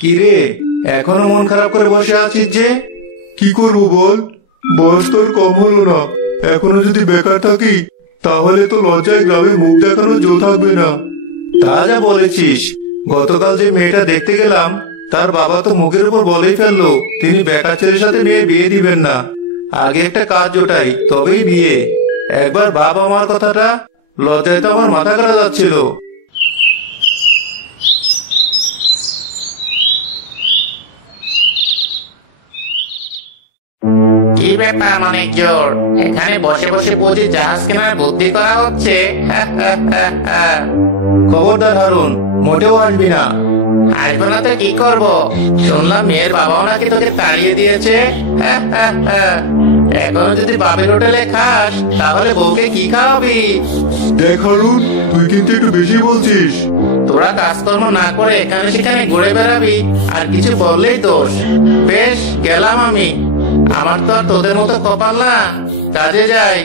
কি রে, এখনো মন খারাপ করে বসে আছিস যে? কি করবো বল, বয়স তোর কম হলো না। এখনো যদি বেকার থাকি তাহলে তো লজ্জায় গ্রামে মুখ দেখানোর জো থাকবে না। তা যা বলেছিস, গতকাল যে মেয়েটা দেখতে গেলাম তার বাবা তো মুখের উপর বলেই ফেললো তিনি বেকার ছেলের সাথে মেয়ে বিয়ে দিবেন না। আগে একটা কাজ জোটাই তবেই বিয়ে। একবার বাবা আমার কথাটা, লজ্জায় তো আমার মাথা খারাপ যাচ্ছিল। কি ব্যাপার অনেক জোর, এখানে বসে বসে বুঝি জাহাজ কেনার বুদ্ধি করা হচ্ছে? খবরদার হারুন, মোটেও আসবি না। আসবো না তো কি করবো? শুনলাম মেয়ের বাবাও নাকি তোকে তাড়িয়ে দিয়েছে। এখনো যদি বাবের হোটেলে খাস তাহলে বউকে কি খাওয়াবি? দেখ হারুন, তুই কিন্তু একটু বেশি বলছিস। তোরা কাজকর্ম না করে এখানে সেখানে ঘুরে বেড়াবি আর কিছু বললেই দোষ। বেশ, গেলাম আমি। আমার তো আর তোদের মতো কপাল না, কাজে যাই।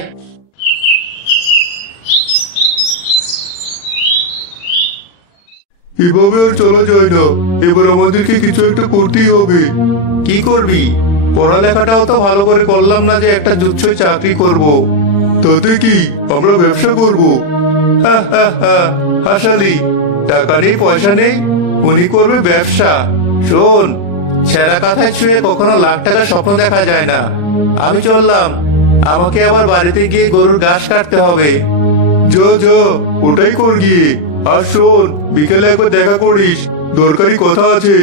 এভাবে আর চলা যায় না, এবার আমাদেরকে কিছু একটা করতেই হবে। কি করবি? পড়ালেখাটাও তো ভালো করে করলাম না যে একটা জুচ্ছই চাকরি করব। তাতে কি, আমরা ব্যবসা করব। হাসালি, টাকা নেই পয়সা নেই, উনি করবে ব্যবসা। শোন, ছেঁড়া কাঁথায় শুয়ে কখনো লাখ টাকার স্বপ্ন দেখা যায় না। আমি চললাম, আমাকে আবার বাড়িতে গিয়ে গরুর ঘাস কাটতে হবে। যা যা, ওটাই কর গিয়ে। আর শোন, বিকেলে একবার দেখা করিস, দরকারি কথা আছে।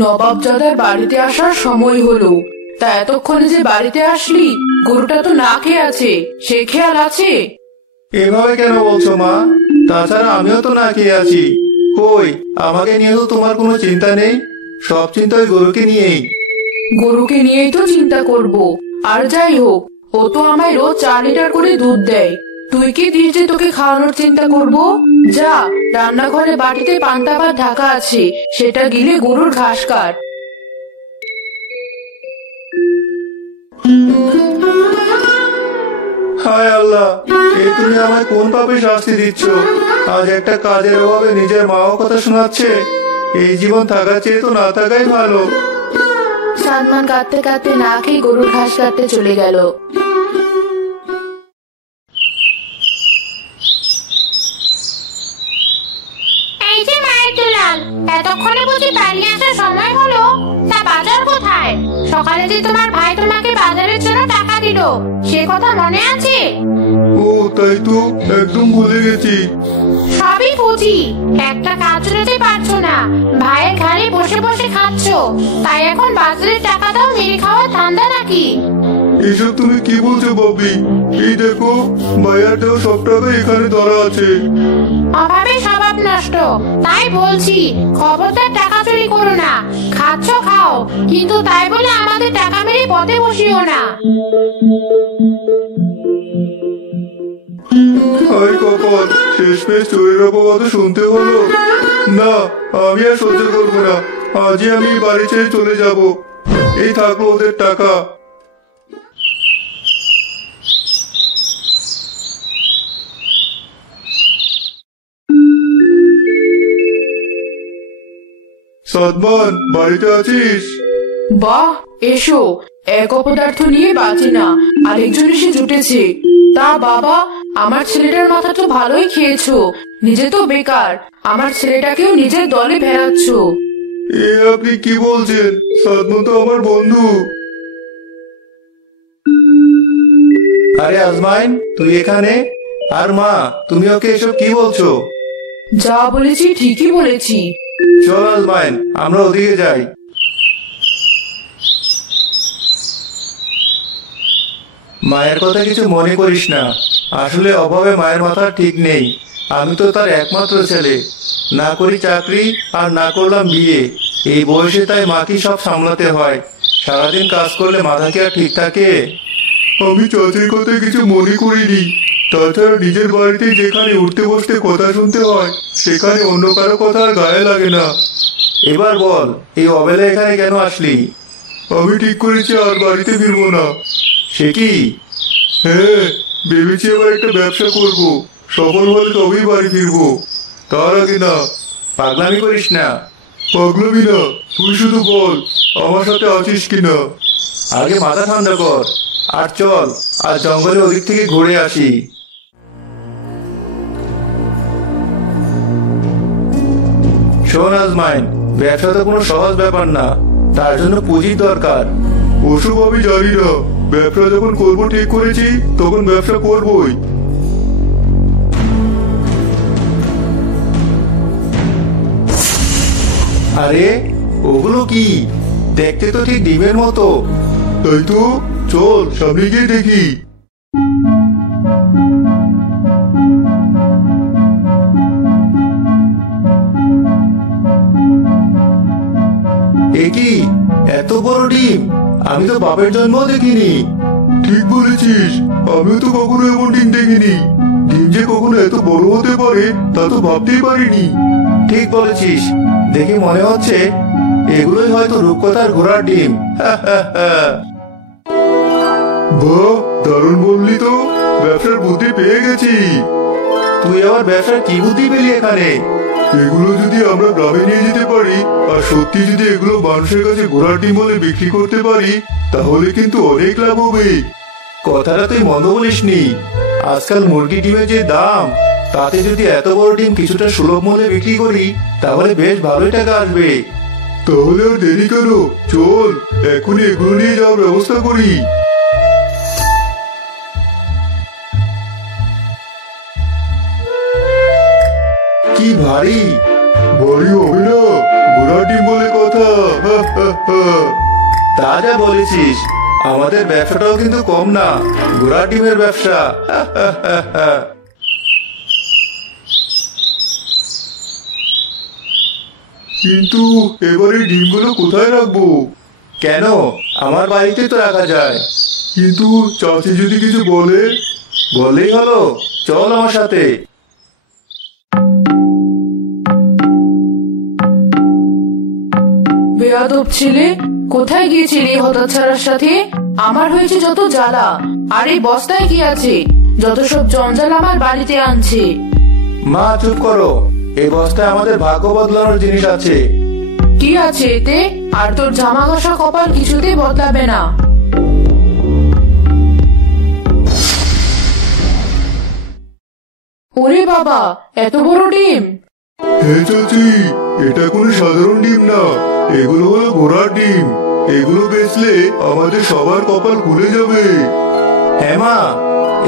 নবাবজাদার বাড়িতে আসার সময় হলো, তা এতক্ষণে যে বাড়িতে আসলি, গরুটা তো না খেয়ে আছে, সে খেয়াল আছে? এভাবে কেন বলছো মা? তাছাড়া আমিও তো না খেয়ে আছি। কই, আমাকে নিয়ে তো তোমার কোনো চিন্তা নেই, সব চিন্তা ওই গরুকে নিয়েই। গরুকে নিয়েই তো চিন্তা করব। আর যাই হোক, ও তো আমায় রোজ 4 লিটার করে দুধ দেয়। তুই কি দিস যে তোকে খাওয়ানোর চিন্তা করব? যা, রান্নাঘরে বাটিতে পান্তা ভাত ঢাকা আছে, সেটা গিলে গরুর ঘাস কাট। হায় আল্লাহ, এই তুমি আমায় কোন পাপে শাস্তি দিচ্ছ? আজ একটা কাজের অভাবে নিজের মাও কথা শোনাচ্ছে। এই জীবন থাকার চেয়ে তো না থাকাই ভালো। সাদমান কাঁদতে কাঁদতে না খেয়ে গরুর ঘাস কাটতে চলে গেল। এই যে মায়ের দুলাল, এতক্ষণে বুঝি বাড়ি আসার সময় হলো? তা বাজার কোথায়? সকালে যে তোমার ভাই তোমাকে বাজারের জন্য টাকা দিল, সে কথা মনে আছে? ও তাই তো, একদম ভুলে গেছি। সবই বুঝি, একটা কাজ করতে পারছো না, ভাইয়ের ঘাড়ে বসে বসে খাচ্ছো, তাই এখন বাজারের টাকা দাও মেরে খাওয়ার ধান্দা নাকি? এসব তুমি কি বলছো ববি? এই দেখো, মায়ের দেওয়া সব টাকা এখানে ধরা আছে। অভাবে স্বভাব নষ্ট, তাই বলছি খবরদার টাকা চুরি করো না। খাচ্ছ খাও, কিন্তু তাই বলে আমাদের টাকা মেরে পথে বসিও না। হায় কপাল, শেষমেশ চোরের অপবাদ শুনতে হলো। না, আমি আর সহ্য করবো না, আজই আমি বাড়ি ছেড়ে চলে যাব। এই থাকলো ওদের টাকা। সাদমান, বাড়িতে আছিস? বাহ, এসো। এক অপদার্থ নিয়ে বাঁচে না, আরেকজন এসে জুটেছে। তা বাবা, আমার ছেলেটার মাথা তো ভালোই খেয়েছো। নিজে তো বেকার, আমার ছেলেটাকেও নিজের দলে ভেড়াচ্ছ। এ আপনি কি বলছেন? সাদমান তো আমার বন্ধু। আরে আজমাইন, তুই এখানে? আর মা, তুমি ওকে এসব কি বলছো? যা বলেছি ঠিকই বলেছি। চল আজমাইন, আমরা ওদিকে যাই। মায়ের কথা কিছু মনে করিস না, আসলে অভাবে মায়ের মাথা ঠিক নেই। আমি তো তার একমাত্র ছেলে, না করি চাকরি আর না করলাম বিয়ে। এই বয়সে তাই মাকে সব সামলাতে হয়। সারাদিন কাজ করলে মাথা কি আর ঠিক থাকে? আমি চাকরির কথা কিছু মনে করিনি। তাছাড়া নিজের বাড়িতে যেখানে উঠতে বসতে কথা শুনতে হয়, সেখানে অন্য কারো কথা আর গায়ে লাগে না। এবার বল, এই অবেলা এখানে কেন আসলি? আমি ঠিক করেছি আর বাড়িতে ফিরবো না। সে কি? হ্যাঁ, ভেবেছি আবার একটা ব্যবসা করব, সফল হলে তবেই বাড়ি ফিরবো, তার আগে না। পাগলামি করিস না। পাগলামি না, তুই শুধু বল আমার সাথে আছিস কিনা। আগে মাথা ঠান্ডা কর, আর চল আর জঙ্গলের ওদিক থেকে ঘুরে আসি। শোন আজমাইন, ব্যবসা তো কোনো সহজ ব্যাপার না, তার জন্য পুঁজির দরকার। ওসব আমি জানি না, ব্যবসা যখন করবো ঠিক করেছি তখন ব্যবসা করবোই। আরে ওগুলো কি? দেখতে তো ঠিক ডিমের মতো। তাই তো, চল সামনে গিয়ে দেখি। এ কি এত বড় ডিম? আমি তো বাপের জন্ম দেখিনি। ঠিক বলেছিস, আমিও তো কখনো এমন ডিম দেখিনি। ডিম যে কখনো এত বড় হতে পারে তা তো ভাবতেই পারিনি। ঠিক বলেছিস, দেখে মনে হচ্ছে এগুলোই হয়তো রূপকথার ঘোড়ার ডিম। বাহ, দারুণ বললি তো, ব্যবসার বুদ্ধি পেয়ে গেছি। তুই আবার ব্যবসার কি বুদ্ধি পেলি এখানে? এগুলো যদি আমরা গ্রামে নিয়ে যেতে পারি আর সত্যি যদি এগুলো মানুষের কাছে ঘোড়ার ডিম বলে বিক্রি করতে পারি তাহলে কিন্তু অনেক লাভ হবে। কথাটা তুই মন্দ বলিসনি। আজকাল মুরগি ডিমের যে দাম, তাতে যদি এত বড় ডিম কিছুটা সুলভ মূল্যে বিক্রি করি তাহলে বেশ ভালোই টাকা আসবে। তাহলে আর দেরি কেন, চল এখনই এগুলো নিয়ে যাওয়ার ব্যবস্থা করি। কি ভারী! ভারী হবে না, ঘোড়ার ডিম বলে কথা। তা যা বলেছিস, আমাদের ব্যবসাটাও কিন্তু কম না, ঘোড়া ডিমের ব্যবসা। কিন্তু এবারে ডিমগুলো কোথায় রাখবো? কেন, আমার বাড়িতে তো রাখা যায়। কিন্তু চাচি যদি কিছু বলে? বললেই হলো, চল আমার সাথে। বেয়াদব ছেলে, কোথায় গিয়েছিলি হতচ্ছাড়ার সাথে? আমার হয়েছে যত জ্বালা, আর এই বস্তায় কি আছে? যত সব জঞ্জাল আমার বাড়িতে আনছে। মা চুপ করো, এই বস্তায় আমাদের ভাগ্য বদলানোর জিনিস আছে। কি আছে এতে? আর তোর জামা ঘষা কপাল কিছুতেই বদলাবে না। ওরে বাবা, এত বড় ডিম! হে চাচি, এটা কোনো সাধারণ ডিম না, এগুলো হলো ঘোড়ার ডিম। এগুলো বেচলে আমাদের সবার কপাল খুলে যাবে। হ্যাঁ মা,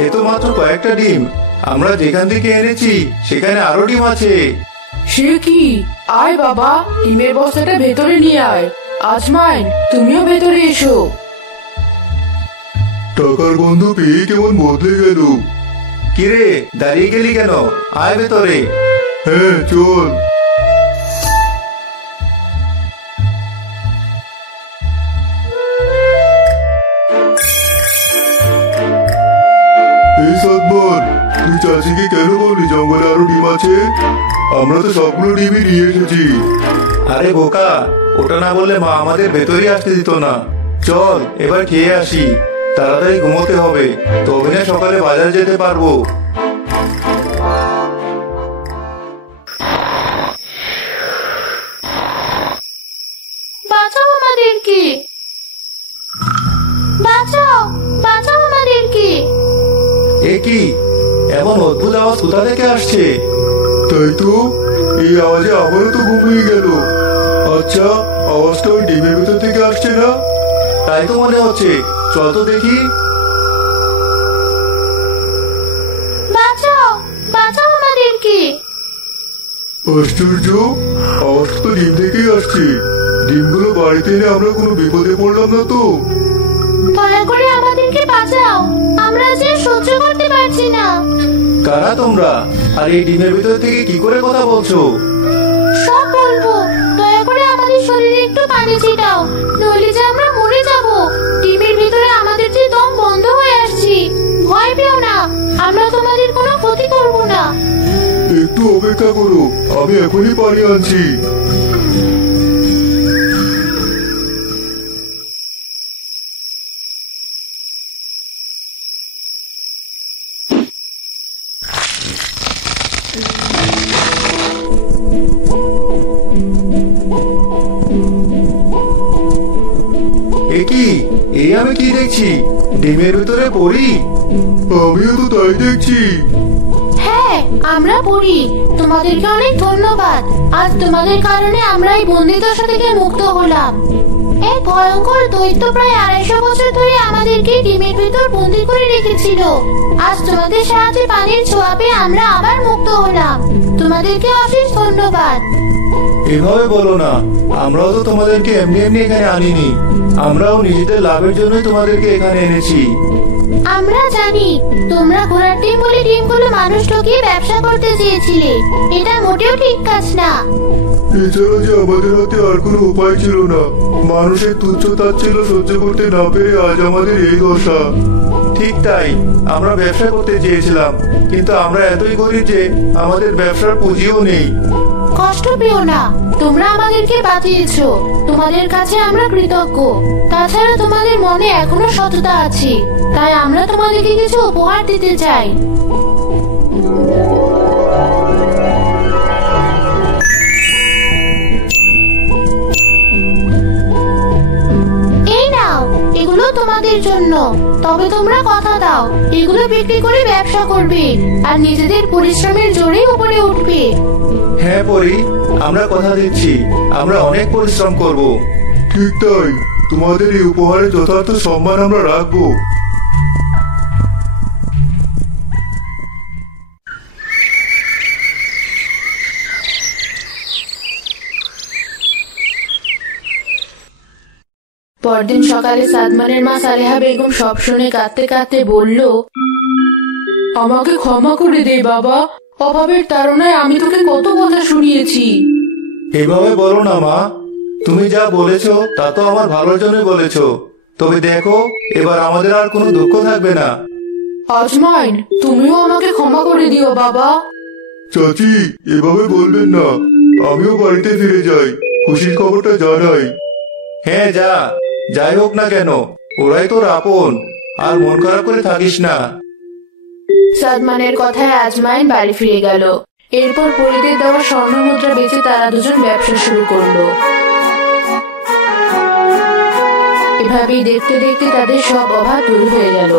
এ তো মাত্র কয়েকটা ডিম, আমরা যেখান থেকে এনেছি সেখানে আরো ডিম আছে। সে কি? আয় বাবা, ডিমের বস্তাটা ভেতরে নিয়ে আয়। আজমাইন, তুমিও ভেতরে এসো। টাকার গন্ধ পেয়ে কেমন বদলে গেল। কিরে, দাঁড়িয়ে গেলি কেন? আয় ভেতরে। হ্যাঁ চল। এই সাদমান, তুই চাচিকে কেন বললি জঙ্গলে আরো ডিম আছে? আমরা তো সবগুলো ডিমই নিয়ে এসেছি। আরে বোকা, ওটা না বললে মা আমাদের ভেতরে আসতে দিত না। চল এবার খেয়ে আসি, তাড়াতাড়ি ঘুমোতে হবে, তবে না সকালে বাজার যেতে পারবো। বাঁচাও আমাদেরকে, বাঁচাও, বাঁচাও আমাদেরকে। এ কি এমন অদ্ভুত আওয়াজ কোথা থেকে আসছে? তাই তো, এই আওয়াজে আবারও তো ঘুমিয়ে গেল। আচ্ছা, আওয়াজটা ওই ডিমের ভেতর থেকে আসছে না? তাই তো মনে হচ্ছে, চল তো দেখি। বাঁচাও, বাঁচাও আমাদেরকে। আশ্চর্য, আওয়াজটা তো ডিম থেকেই আসছে। ডিমগুলো বাড়িতে এনে আমরা কোনো বিপদে পড়লাম না তো? দয়া করে আমাদেরকে বাঁচাও, আমরা যে সহ্য করতে পারছি না। কারা তোমরা, আর এই ডিমের ভিতর থেকে কি করে কথা বলছো? সব বলবো, দয়া করে আমাদের শরীরে একটু পানি ছিটাও, নইলে যে আমরা মরে যাব। ডিমের ভিতরে আমাদের যে দম বন্ধ হয়ে আসছে। ভয় পেও না, আমরা তোমাদের কোনো ক্ষতি করব না। একটু অপেক্ষা করো, আমি এখনই পানি আনছি। আমি কি দেখছি? ডিমের ভিতরে পড়ি? আমিও তো তাই দেখছি। হ্যাঁ, আমরা পড়ি। তোমাদেরকে অনেক ধন্যবাদ। আজ তোমাদের কারণে আমরা এই বন্দিদশা থেকে মুক্ত হলাম। এক ভয়ঙ্কর দৈত্য প্রায় 250 বছর ধরে আমাদেরকে ডিমের ভিতর বন্দি করে রেখেছিল। আজ তোমাদের সাহায্যে পানির ছোঁয়া পেয়ে আমরা আবার মুক্ত হলাম। তোমাদেরকে অশেষ ধন্যবাদ। এভাবে বলো না, আমরাও তো তোমাদেরকে এমনি এমনি এখানে আনিনি। আমরাও নিজেদের লাভের জন্য তোমাদেরকে এখানে এনেছি। আমরা জানি তোমরা ঘোড়ার ডিম বলে ডিমগুলো মানুষ ঠকিয়ে ব্যবসা করতে চেয়েছিলে। এটা মোটেও ঠিক কাজ না। এছাড়া যে আমাদের হাতে আর কোনো উপায় ছিল না। মানুষের তুচ্ছ তাচ্ছিল্য সহ্য করতে না পেরে আজ আমাদের এই দশা। ঠিক তাই, আমরা ব্যবসা করতে চেয়েছিলাম, কিন্তু আমরা এতই গরিব যে আমাদের ব্যবসার পুঁজিও নেই। কষ্ট পেও না, তোমরা আমাদেরকে বাঁচিয়েছো। তোমাদের কাছে আমরা কৃতজ্ঞ। তাছাড়া তোমাদের মনে এখনো সততা আছে, তাই আমরা তোমাদেরকে কিছু উপহার দিতে চাই। এই নাও, এগুলো তোমাদের জন্য। তবে তোমরা কথা দাও, এগুলো বিক্রি করে ব্যবসা করবে আর নিজেদের পরিশ্রমের জোরে উপরে উঠবে। হ্যাঁ পরি, আমরা কথা দিচ্ছি, আমরা অনেক পরিশ্রম করব। ঠিক তাই, তোমাদের এই উপহারের যথার্থ সম্মান আমরা রাখবো। পরদিন সকালে সাদমানের মা সালেহা বেগম সব শুনে কাঁদতে কাঁদতে বলল, আমাকে ক্ষমা করে দে বাবা, অভাবের তাড়নায় আমি তোকে কত কথা শুনিয়েছি। এভাবে বলো না মা, তুমি যা বলেছো তা তো আমার ভালোর জন্য বলেছো। তবে দেখো, এবার আমাদের আর কোনো দুঃখ থাকবে না। আজমাইন, তুমিও আমাকে ক্ষমা করে দিও বাবা। চাচি, এভাবে বলবেন না। আমিও বাড়িতে ফিরে যাই, খুশির খবরটা জানাই। হ্যাঁ যা, যাই হোক না কেন, ওরাই তোর আপন। আর মন খারাপ করে থাকিস না। সাদমানের কথায় আজমাইন বাড়ি ফিরে গেল। এরপর পরিদের দেওয়া স্বর্ণ মুদ্রা বেচে তারা দুজন ব্যবসা শুরু করলো। এভাবেই দেখতে দেখতে তাদের সব অভাব দূর হয়ে গেল।